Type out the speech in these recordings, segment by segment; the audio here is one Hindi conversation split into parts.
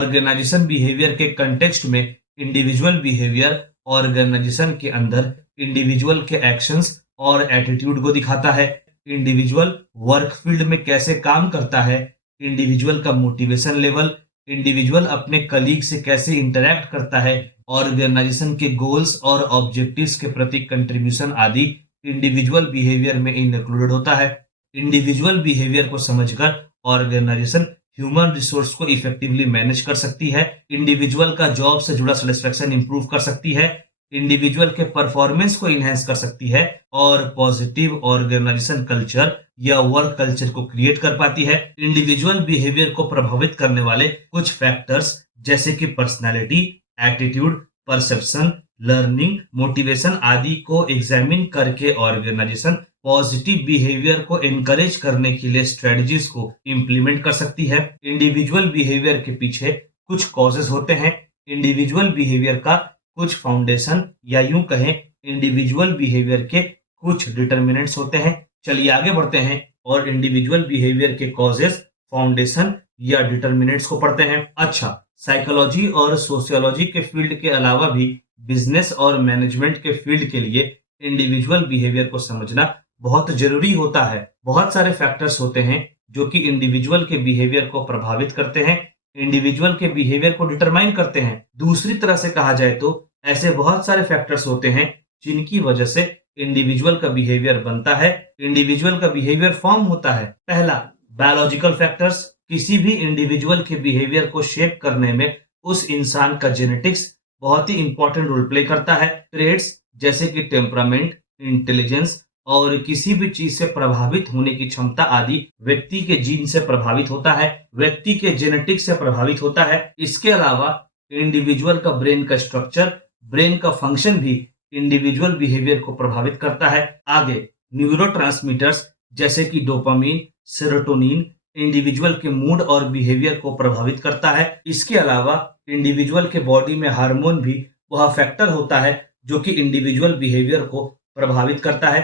ऑर्गेनाइजेशन बिहेवियर के कंटेक्स्ट में इंडिविजुअल बिहेवियर ऑर्गेनाइजेशन के अंदर इंडिविजुअल के एक्शंस और एटीट्यूड को दिखाता है। इंडिविजुअल वर्क फील्ड में कैसे काम करता है, इंडिविजुअल का मोटिवेशन लेवल, इंडिविजुअल अपने कलीग से कैसे इंटरैक्ट करता है, ऑर्गेनाइजेशन के गोल्स और ऑब्जेक्टिव्स के प्रति कंट्रीब्यूशन आदि इंडिविजुअल बिहेवियर में इंक्लूडेड होता है। इंडिविजुअल बिहेवियर को समझकर ऑर्गेनाइजेशन ह्यूमन रिसोर्स को इफेक्टिवली मैनेज कर सकती है, इंडिविजुअल का जॉब से जुड़ा सेटिस्फेक्शन इंप्रूव कर सकती है, इंडिविजुअल के परफॉर्मेंस को इनहेंस कर सकती है और पॉजिटिव ऑर्गेनाइजेशन कल्चर या वर्क कल्चर को क्रिएट कर पाती है। इंडिविजुअल बिहेवियर को प्रभावित करने वाले कुछ फैक्टर्स जैसे कि personality, attitude, perception, learning, motivation आदि को एग्जामिन करके ऑर्गेनाइजेशन पॉजिटिव बिहेवियर को एनकरेज करने के लिए स्ट्रेटजीज को इंप्लीमेंट कर सकती है। इंडिविजुअल बिहेवियर के पीछे कुछ कॉजेज होते हैं। इंडिविजुअल बिहेवियर का कुछ फाउंडेशन या यूं कहें इंडिविजुअल बिहेवियर के कुछ डिटर्मिनेंट्स होते हैं। चलिए आगे बढ़ते हैं और इंडिविजुअल बिहेवियर के कॉजेज, फाउंडेशन या डिटर्मिनेंट्स को पढ़ते हैं। अच्छा, साइकोलॉजी और सोशियोलॉजी के फील्ड के अलावा भी बिजनेस और मैनेजमेंट के फील्ड के लिए इंडिविजुअल बिहेवियर को समझना बहुत जरूरी होता है। बहुत सारे फैक्टर्स होते हैं जो कि इंडिविजुअल के बिहेवियर को प्रभावित करते हैं, इंडिविजुअल के बिहेवियर को डिटरमाइन करते हैं। दूसरी तरह से कहा जाए तो ऐसे बहुत सारे फैक्टर्स होते हैं जिनकी वजह से इंडिविजुअल का बिहेवियर बनता है, इंडिविजुअल का बिहेवियर फॉर्म होता है। पहला, बायोलॉजिकल फैक्टर्स। किसी भी इंडिविजुअल के बिहेवियर को शेप करने में उस इंसान का जेनेटिक्स बहुत ही इंपॉर्टेंट रोल प्ले करता है। ट्रेड्स जैसे कि टेम्परामेंट, इंटेलिजेंस और किसी भी चीज से प्रभावित होने की क्षमता आदि व्यक्ति के जीन से प्रभावित होता है, व्यक्ति के जेनेटिक्स से प्रभावित होता है। इसके अलावा इंडिविजुअल का ब्रेन का स्ट्रक्चर, ब्रेन का फंक्शन भी इंडिविजुअल बिहेवियर को प्रभावित करता है। आगे, न्यूरोट्रांसमीटर्स जैसे कि डोपामीन, सेरोटोनिन इंडिविजुअल के मूड और बिहेवियर को प्रभावित करता है। इसके अलावा इंडिविजुअल के बॉडी में हार्मोन भी वह फैक्टर होता है जो कि इंडिविजुअल बिहेवियर को प्रभावित करता है।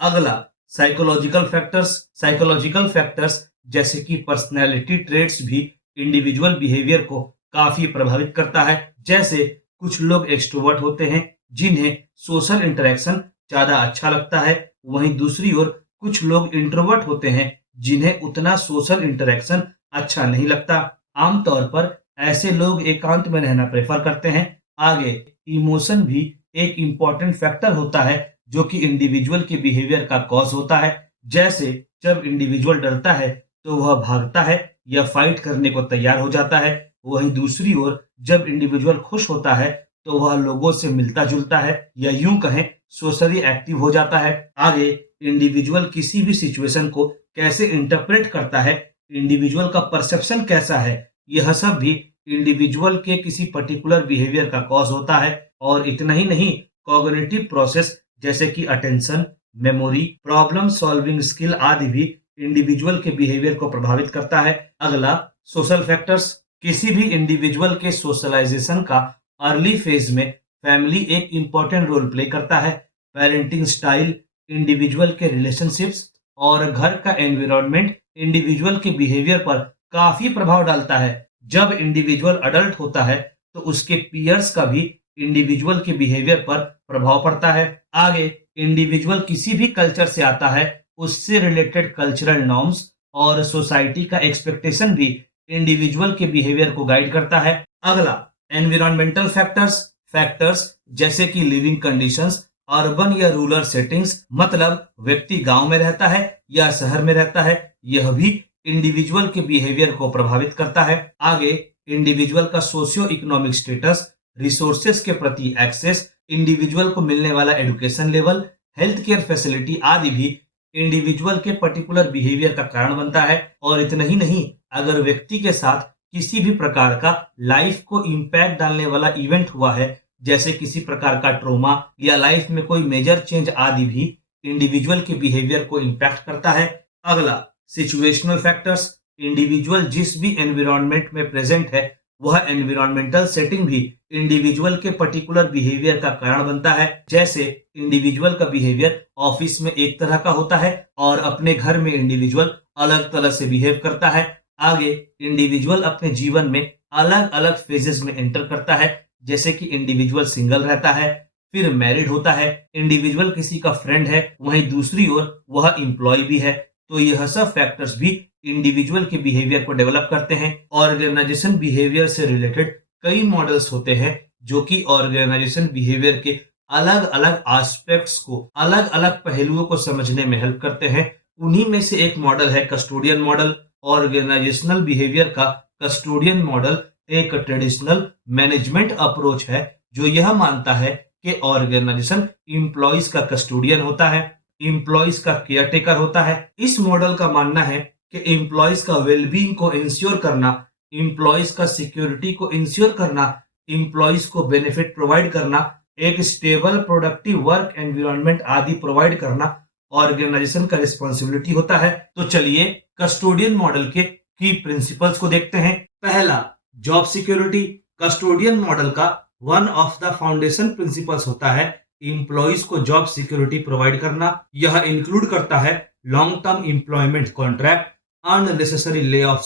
अगला, साइकोलॉजिकल फैक्टर्स। साइकोलॉजिकल फैक्टर्स जैसे कि पर्सनैलिटी ट्रेट्स भी इंडिविजुअल बिहेवियर को काफी प्रभावित करता है। जैसे कुछ लोग एक्सट्रोवर्ट होते हैं जिन्हें सोशल इंटरेक्शन ज्यादा अच्छा लगता है, वहीं दूसरी ओर कुछ लोग इंट्रोवर्ट होते हैं जिन्हें उतना सोशल इंटरेक्शन अच्छा नहीं लगता। आमतौर पर ऐसे लोग एकांत में रहना प्रेफर करते हैं। आगे, इमोशन भी एक इम्पॉर्टेंट फैक्टर होता है जो कि इंडिविजुअल के बिहेवियर का कॉज होता है। जैसे जब इंडिविजुअल डरता है तो वह भागता है या फाइट करने को तैयार हो जाता है, वहीं दूसरी ओर जब इंडिविजुअल खुश होता है तो वह लोगों से मिलता जुलता है या यूं कहें सोशली एक्टिव हो जाता है। आगे, इंडिविजुअल किसी भी सिचुएशन को कैसे इंटरप्रेट करता है, इंडिविजुअल का परसेप्शन कैसा है, यह सब भी इंडिविजुअल के किसी पर्टिकुलर बिहेवियर का कॉज होता है। और इतना ही नहीं, कॉग्निटिव प्रोसेस जैसे कि attention, memory, problem solving skill आदि भी इंडिविजुअल के बिहेवियर को प्रभावित करता है। अगला, सोशल फैक्टर्स। किसी भी इंडिविजुअल के सोशलाइजेशन का अर्ली फेज में फैमिली एक इंपॉर्टेंट रोल प्ले करता है। पेरेंटिंग स्टाइल, इंडिविजुअल के रिलेशनशिप्स और घर का एनवायरनमेंट इंडिविजुअल के बिहेवियर पर काफी प्रभाव डालता है। जब इंडिविजुअल अडल्ट होता है तो उसके पीयर्स का भी इंडिविजुअल के बिहेवियर पर प्रभाव पड़ता है। आगे, इंडिविजुअल किसी भी कल्चर से आता है, उससे रिलेटेड कल्चरल नॉर्म्स और सोसाइटी का एक्सपेक्टेशन भी इंडिविजुअल के बिहेवियर को गाइड करता है। अगला, एनवायरमेंटल फैक्टर्स। फैक्टर्स जैसे कि लिविंग कंडीशंस, अर्बन या रूरल सेटिंग्स, मतलब व्यक्ति गांव में रहता है या शहर में रहता है, यह भी इंडिविजुअल के बिहेवियर को प्रभावित करता है। आगे, इंडिविजुअल का सोशियो इकोनॉमिक स्टेटस, रिसोर्सेस के प्रति एक्सेस, इंडिविजुअल को मिलने वाला education level, health care facility आदि भी इंडिविजुअल के पर्टिकुलर बिहेवियर का कारण बनता है। और इतना ही नहीं, अगर व्यक्ति के साथ किसी भी प्रकार का लाइफ को इम्पैक्ट डालने वाला इवेंट हुआ है, जैसे किसी प्रकार का ट्रोमा या लाइफ में कोई मेजर चेंज आदि भी इंडिविजुअल के बिहेवियर को इम्पैक्ट करता है। अगला, सिचुएशनल फैक्टर्स। इंडिविजुअल जिस भी एनवायरनमेंट में प्रेजेंट है, वह एनवायरमेंटल सेटिंग भी इंडिविजुअल के पर्टिकुलर बिहेवियर का कारण बनता है। जैसे इंडिविजुअल का बिहेवियर ऑफिस में एक तरह का होता है और अपने घर में इंडिविजुअल अलग तरह से बिहेव करता है। आगे, इंडिविजुअल अपने जीवन में अलग अलग फेजेस में एंटर करता है, जैसे कि इंडिविजुअल सिंगल रहता है, फिर मैरिड होता है, इंडिविजुअल किसी का फ्रेंड है, वहीं दूसरी ओर वह एम्प्लॉय भी है। तो यह सब फैक्टर्स भी इंडिविजुअल के बिहेवियर को डेवलप करते हैं। ऑर्गेनाइजेशन बिहेवियर से रिलेटेड कई मॉडल्स होते हैं जो कि ऑर्गेनाइजेशन बिहेवियर के अलग अलग एस्पेक्ट्स को, अलग अलग पहलुओं को समझने में हेल्प करते हैं। उन्हीं में से एक मॉडल है कस्टोडियन मॉडल। ऑर्गेनाइजेशनल बिहेवियर का कस्टोडियन मॉडल एक ट्रेडिशनल मैनेजमेंट अप्रोच है जो यह मानता है कि ऑर्गेनाइजेशन एम्प्लॉइज का कस्टोडियन होता है, एम्प्लॉइज का केयरटेकर होता है। इस मॉडल का मानना है कि एम्प्लॉइज का वेलबींग को इंश्योर करना, एम्प्लॉइज का सिक्योरिटी को इंश्योर करना, एम्प्लॉइज को बेनिफिट प्रोवाइड करना, एक स्टेबल प्रोडक्टिव वर्क एनवायरनमेंट आदि प्रोवाइड करना ऑर्गेनाइजेशन का रिस्पॉन्सिबिलिटी होता है। तो चलिए कस्टोडियन मॉडल के की प्रिंसिपल्स को देखते हैं। पहला, जॉब सिक्योरिटी। कस्टोडियन मॉडल का one of the foundation principles होता है एम्प्लॉइज को जॉब सिक्योरिटी प्रोवाइड करना। यह इंक्लूड करता है long term employment contract, unnecessary lay off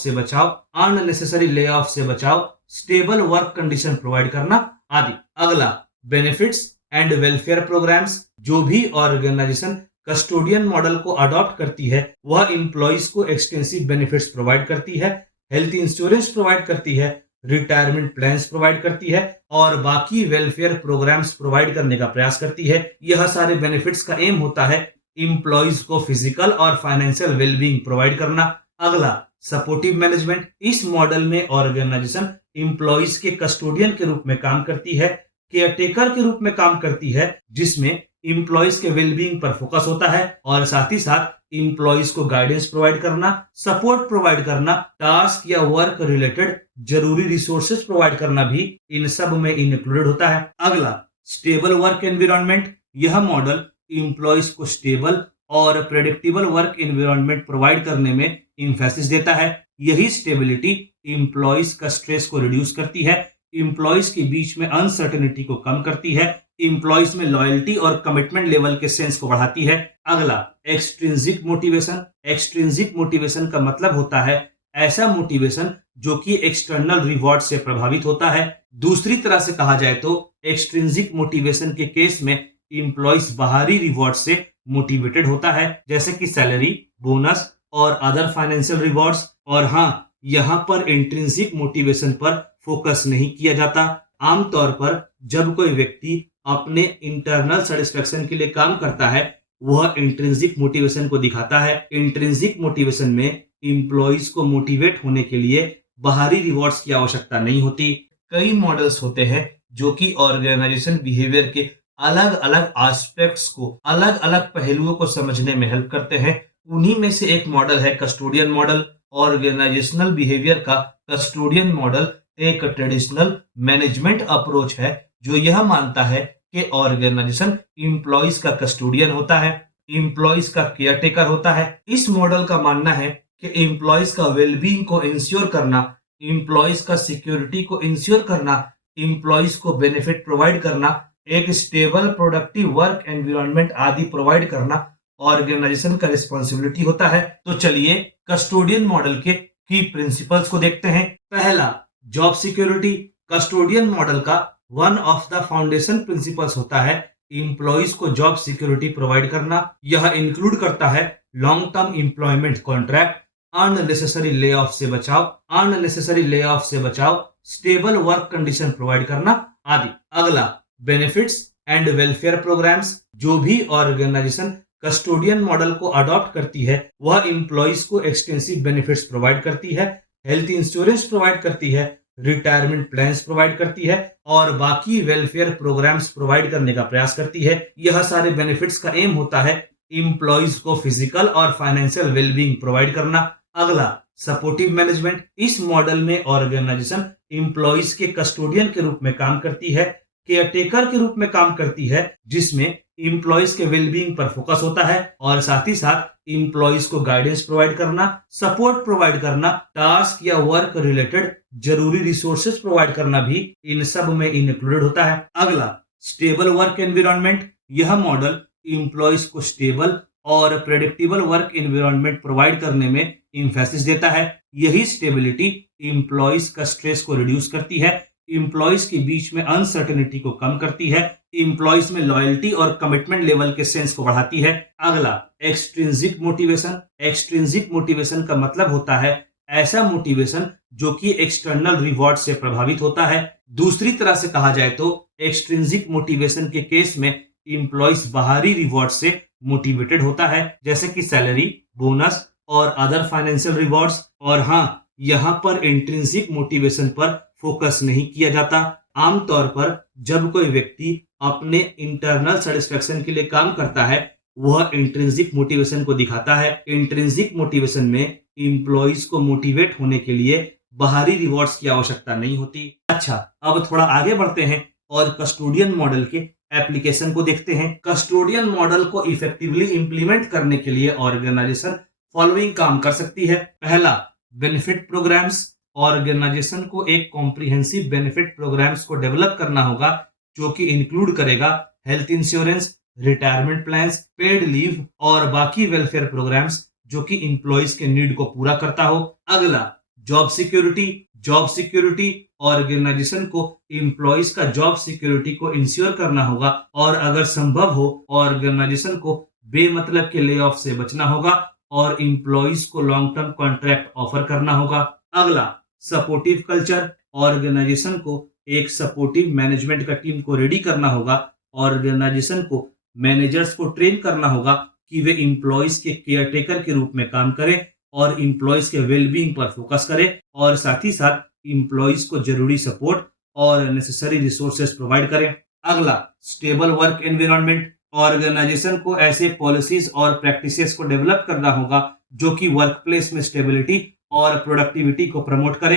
से बचाव, स्टेबल वर्क कंडीशन प्रोवाइड करना आदि। अगला, बेनिफिट्स एंड वेलफेयर प्रोग्राम्स। जो भी ऑर्गेनाइजेशन कस्टोडियन मॉडल को अडॉप्ट करती है वह एम्प्लॉइज को एक्सटेंसिव बेनिफिट्स प्रोवाइड करती है, हेल्थ इंश्योरेंस प्रोवाइड करती है, रिटायरमेंट प्लान्स प्रोवाइड करती है और बाकी वेलफेयर प्रोग्राम्स प्रोवाइड करने का प्रयास करती है। यह सारे बेनिफिट्स का एम होता है एम्प्लॉइज को फिजिकल और फाइनेंशियल वेलबींग प्रोवाइड करना। अगला, सपोर्टिव मैनेजमेंट। इस मॉडल में ऑर्गेनाइजेशन एम्प्लॉइज के कस्टोडियन के रूप में काम करती है, केयरटेकर के रूप में काम करती है, जिसमें एम्प्लॉइज के वेलबींग पर फोकस होता है और साथ ही साथ एम्प्लॉइज को गाइडेंस प्रोवाइड करना, सपोर्ट प्रोवाइड करना, टास्क या वर्क रिलेटेड जरूरी रिसोर्सेज प्रोवाइड करना भी इन सब में इंक्लूडेड होता है। अगला, स्टेबल वर्क एनवायरनमेंट। यह मॉडल एम्प्लॉइज को स्टेबल और प्रेडिक्टेबल वर्क एनवायरनमेंट प्रोवाइड करने में एम्फेसिस देता है। यही स्टेबिलिटी एम्प्लॉइज का स्ट्रेस को रिड्यूस करती है, एम्प्लॉइज के बीच में अनसर्टेनिटी को कम करती है, एम्प्लॉइज में लॉयल्टी और कमिटमेंट लेवल के सेंस को बढ़ाती है। अगला, एक्सट्रिंसिक मोटिवेशन। एक्सट्रिंसिक मोटिवेशन का मतलब होता है ऐसा मोटिवेशन जो कि एक्सटर्नल रिवॉर्ड से प्रभावित होता है। दूसरी तरह से कहा जाए तो एक्सट्रिंसिक मोटिवेशन के केस में एम्प्लॉइज बाहरी रिवॉर्ड से मोटिवेटेड होता है, जैसे कि सैलरी, बोनस और अदर फाइनेंशियल रिवॉर्ड्स। और हाँ, यहाँ पर इंट्रिंसिक मोटिवेशन पर फोकस नहीं किया जाता। आमतौर पर जब कोई व्यक्ति अपने इंटरनल सेटिस्फेक्शन के लिए काम करता है वह इंट्रिंसिक मोटिवेशन को दिखाता है। इंट्रिंसिक मोटिवेशन में एम्प्लॉइज को मोटिवेट होने के लिए बाहरी रिवॉर्ड्स की आवश्यकता नहीं होती। कई मॉडल्स होते हैं जो कि ऑर्गेनाइजेशन बिहेवियर के अलग अलग एस्पेक्ट्स को, अलग अलग पहलुओं को समझने में हेल्प करते हैं। उन्हीं में से एक मॉडल है कस्टोडियन मॉडल। ऑर्गेनाइजेशनल बिहेवियर का कस्टोडियन मॉडल एक ट्रेडिशनल मैनेजमेंट अप्रोच है जो यह मानता है कि ऑर्गेनाइजेशन एम्प्लॉइज का कस्टोडियन होता है, एम्प्लॉइज का केयरटेकर होता है। इस मॉडल का मानना है कि एम्प्लॉइज का वेलबींग को इंश्योर करना, एम्प्लॉइज का सिक्योरिटी को इंश्योर करना, एम्प्लॉइज को बेनिफिट प्रोवाइड करना, एक स्टेबल प्रोडक्टिव वर्क एनवायरनमेंट आदि प्रोवाइड करना ऑर्गेनाइजेशन का रिस्पॉन्सिबिलिटी होता है। तो चलिए कस्टोडियन मॉडल के की प्रिंसिपल्स को देखते हैं। पहला, जॉब सिक्योरिटी। कस्टोडियन मॉडल का one of the foundation principles होता है एम्प्लॉइज को जॉब सिक्योरिटी प्रोवाइड करना। यह इंक्लूड करता है long term employment contract, unnecessary lay off से बचाव, स्टेबल वर्क कंडीशन प्रोवाइड करना आदि। अगला, बेनिफिट्स एंड वेलफेयर प्रोग्राम्स। जो भी ऑर्गेनाइजेशन कस्टोडियन मॉडल को अडॉप्ट करती है वह एम्प्लॉइज को एक्सटेंसिव बेनिफिट्स प्रोवाइड करती है, हेल्थ इंश्योरेंस प्रोवाइड करती है, रिटायरमेंट प्लान्स प्रोवाइड करती है और बाकी वेलफेयर प्रोग्राम्स प्रोवाइड करने का प्रयास करती है। यह सारे बेनिफिट्स का एम होता है एम्प्लॉइज को फिजिकल और फाइनेंशियल वेलबींग प्रोवाइड करना। अगला, सपोर्टिव मैनेजमेंट। इस मॉडल में ऑर्गेनाइजेशन एम्प्लॉइज के कस्टोडियन के रूप में काम करती है, केयरटेकर के रूप में काम करती है, जिसमें एम्प्लॉइज के वेलबींग पर फोकस होता है और साथ ही साथ एम्प्लॉइज को गाइडेंस प्रोवाइड करना, सपोर्ट प्रोवाइड करना, टास्क या वर्क रिलेटेड जरूरी रिसोर्सेज प्रोवाइड करना भी इन सब में इंक्लूडेड होता है। अगला, स्टेबल वर्क एनवायरनमेंट। यह मॉडल एम्प्लॉइज को स्टेबल और प्रेडिक्टेबल वर्क एनवायरनमेंट प्रोवाइड करने में एम्फेसिस देता है। यही स्टेबिलिटी इम्प्लॉयज का स्ट्रेस को रिड्यूस करती है, इम्प्लॉयज के बीच में अनसर्टेनिटी को कम करती है, इम्प्लॉयज में लॉयल्टी और कमिटमेंट लेवल के सेंस को बढ़ाती है। अगला, एक्सट्रिंसिक मोटिवेशन। एक्सट्रिंसिक मोटिवेशन का मतलब होता है ऐसा मोटिवेशन जो कि एक्सटर्नल रिवॉर्ड से प्रभावित होता है। दूसरी तरह से कहा जाए तो एक्सट्रिंसिक मोटिवेशन के केस में इम्प्लॉयज बाहरी रिवॉर्ड से मोटिवेटेड होता है, जैसे कि सैलरी, बोनस और अदर फाइनेंशियल रिवॉर्ड्स। और हाँ, यहाँ पर इंट्रिंसिक मोटिवेशन पर फोकस नहीं किया जाता। आमतौर पर जब कोई व्यक्ति अपने इंटरनल सेटिस्फेक्शन के लिए काम करता है, वह इंट्रिंसिक मोटिवेशन को दिखाता है। इंट्रिंसिक मोटिवेशन में इम्प्लॉयज को मोटिवेट होने के लिए बाहरी रिवॉर्ड्स की आवश्यकता नहीं होती। अच्छा, अब थोड़ा आगे बढ़ते हैं और कस्टोडियन मॉडल के एप्लीकेशन को देखते हैं। कस्टोडियन मॉडल को इफेक्टिवली इंप्लीमेंट करने के लिए ऑर्गेनाइजेशन फॉलोइंग काम कर सकती है। पहला, बेनिफिट प्रोग्राम्स। ऑर्गेनाइजेशन को एक कॉम्प्रिहेंसिव बेनिफिट प्रोग्राम्स को डेवलप करना होगा जो कि इंक्लूड करेगा health insurance, retirement plans, paid leave और बाकी वेलफेयर प्रोग्राम्स जो कि इंप्लॉयज के नीड को पूरा करता हो। अगला, job security. Job security, organisation को इंप्लॉयज का जॉब सिक्योरिटी को इंश्योर करना होगा और अगर संभव हो ऑर्गेनाइजेशन को बेमतलब के ले ऑफ से बचना होगा और इंप्लॉयज को लॉन्ग टर्म कॉन्ट्रैक्ट ऑफर करना होगा। अगला, सपोर्टिव कल्चर। ऑर्गेनाइजेशन को एक सपोर्टिव मैनेजमेंट का टीम को रेडी करना होगा। ऑर्गेनाइजेशन को मैनेजर्स को ट्रेन करना होगा कि वे इंप्लॉयज के केयरटेकर के रूप में काम करें और इंप्लॉयज के वेलबींग पर फोकस करें और साथ ही साथ इंप्लॉयज को जरूरी सपोर्ट और नेसेसरी रिसोर्सेज प्रोवाइड करें। अगला, स्टेबल वर्क एनवायरनमेंट। ऑर्गेनाइजेशन को ऐसे पॉलिसीज और प्रैक्टिसेस को डेवलप करना होगा जो कि वर्क प्लेस में स्टेबिलिटी और प्रोडक्टिविटी को प्रमोट करे।